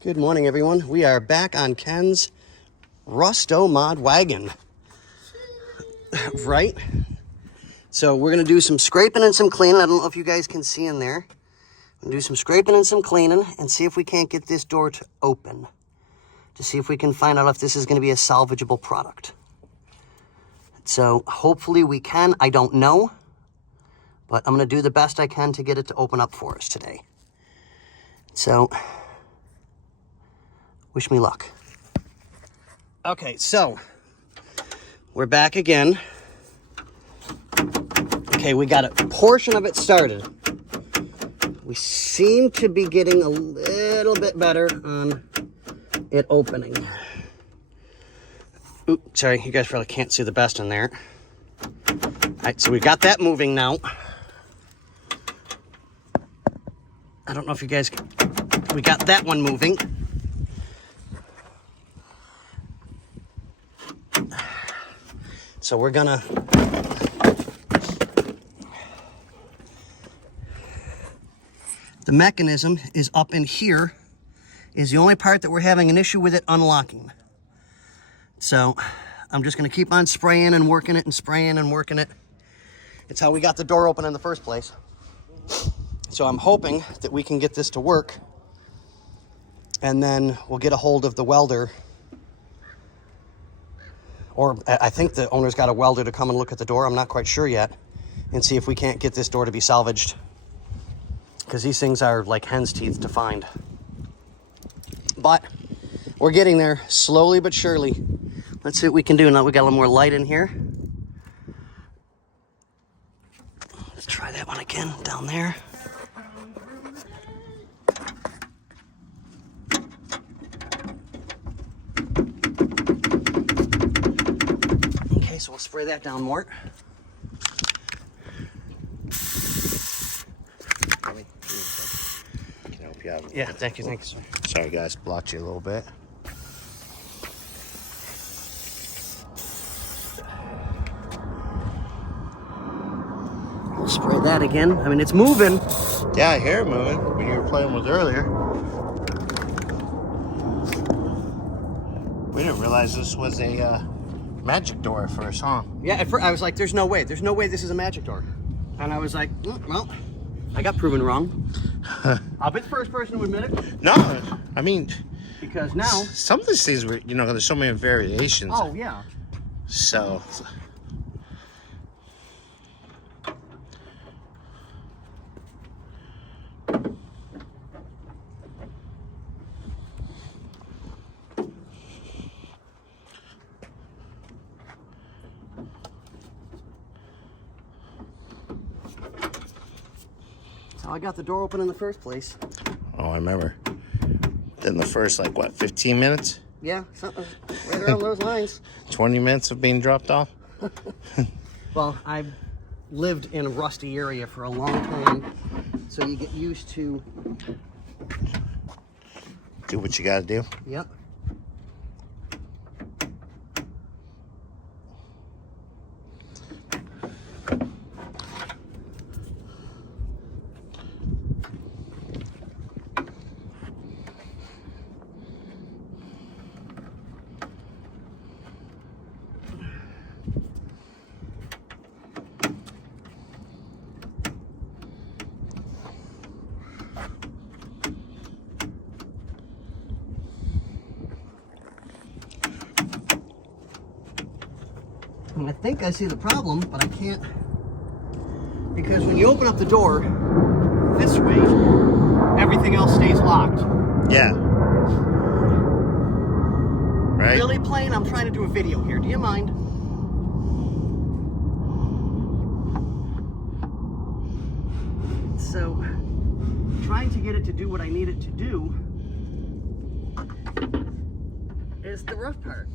Good morning, everyone. We are back on Ken's Rust-O-Mod wagon. Right? So we're going to do some scraping and some cleaning. I don't know if you guys can see in there. We'll do some scraping and some cleaning and see if we can't get this door to open. To see if we can find out if this is going to be a salvageable product. So hopefully we can. I don't know. But I'm going to do the best I can to get it to open up for us today. So wish me luck. Okay, so we're back again. Okay, we got a portion of it started. We seem to be getting a little bit better on it opening. Ooh, sorry, you guys probably can't see the best in there. All right, so we got that moving now. I don't know if you guys, we got that one moving. So we're gonna, the mechanism is up in here, is the only part that we're having an issue with it unlocking. So I'm just gonna keep on spraying and working it and spraying and working it. It's how we got the door open in the first place. So I'm hoping that we can get this to work, and then we'll get a hold of the welder. Or I think the owner's got a welder to come and look at the door. I'm not quite sure yet. And see if we can't get this door to be salvaged. Because these things are like hen's teeth to find. But we're getting there slowly but surely. Let's see what we can do. Now we got a little more light in here. Let's try that one again down there. So we'll spray that down more. Can I help you out? Yeah, thank you, sir. Sorry guys, blocked you a little bit. We'll spray that again. I mean, it's moving. Yeah, I hear it moving when you were playing with it earlier. We didn't realize this was a magic door at first, huh? Yeah, at first I was like, there's no way this is a magic door. And I was like, well, I got proven wrong. I'll be the first person to admit it. No, I mean, because now some of these things were, you know, there's so many variations. Oh yeah. So I got the door open in the first place. Oh, I remember. In the first, like, what, 15 minutes? Yeah, something right around those lines. 20 minutes of being dropped off? Well, I've lived in a rusty area for a long time, so you get used to... Do what you gotta do? Yep. I think I see the problem, but I can't, because when you open up the door this way, everything else stays locked. Yeah. Right? Really plain, I'm trying to do a video here. Do you mind? So, trying to get it to do what I need it to do is the rough part.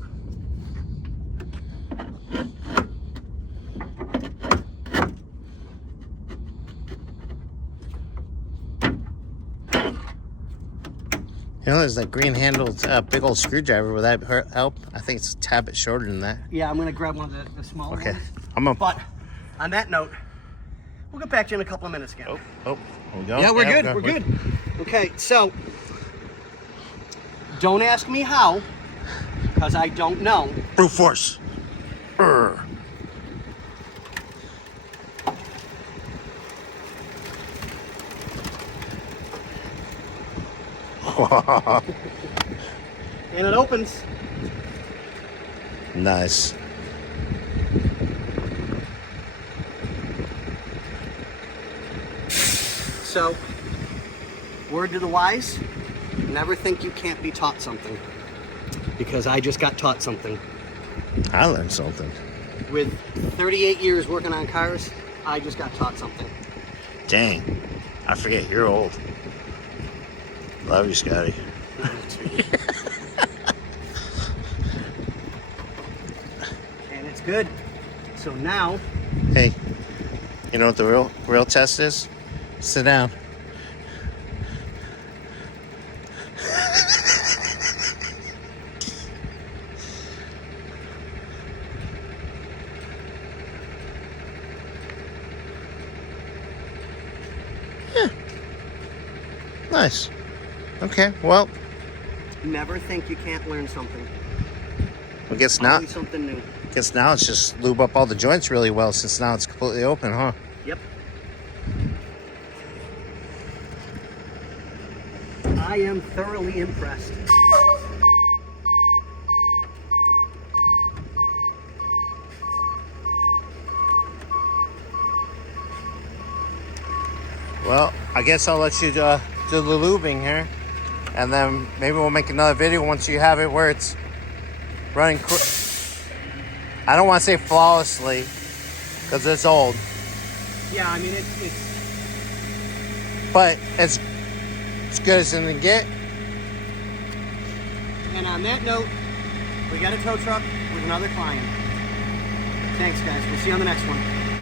You know, there's that green-handled big old screwdriver. Will that help? I think it's a tad bit shorter than that. Yeah, I'm going to grab one of the smaller ones. Okay. But on that note, we'll get back to you in a couple of minutes again. Oh, here we go. Yeah, we're good. We're good. Okay, so Don't ask me how, because I don't know. Brute force. Urgh. And it opens. Nice. So, word to the wise, never think you can't be taught something. Because I just got taught something. I learned something. With 38 years working on cars, I just got taught something. Dang. I forget you're old. Love you, Scotty. And it's good. So now, Hey, you know what the real test is? Sit down. Yeah. Nice. Okay, well, never think you can't learn something. I guess now, Always something new. it's just lube up all the joints really well since now it's completely open, huh? Yep. I am thoroughly impressed. Well, I guess I'll let you do the lubing here. And then maybe we'll make another video once you have it where it's running. I don't want to say flawlessly because it's old. Yeah, I mean, But it's good as it can get. And on that note, we got a tow truck with another client. Thanks, guys. We'll see you on the next one.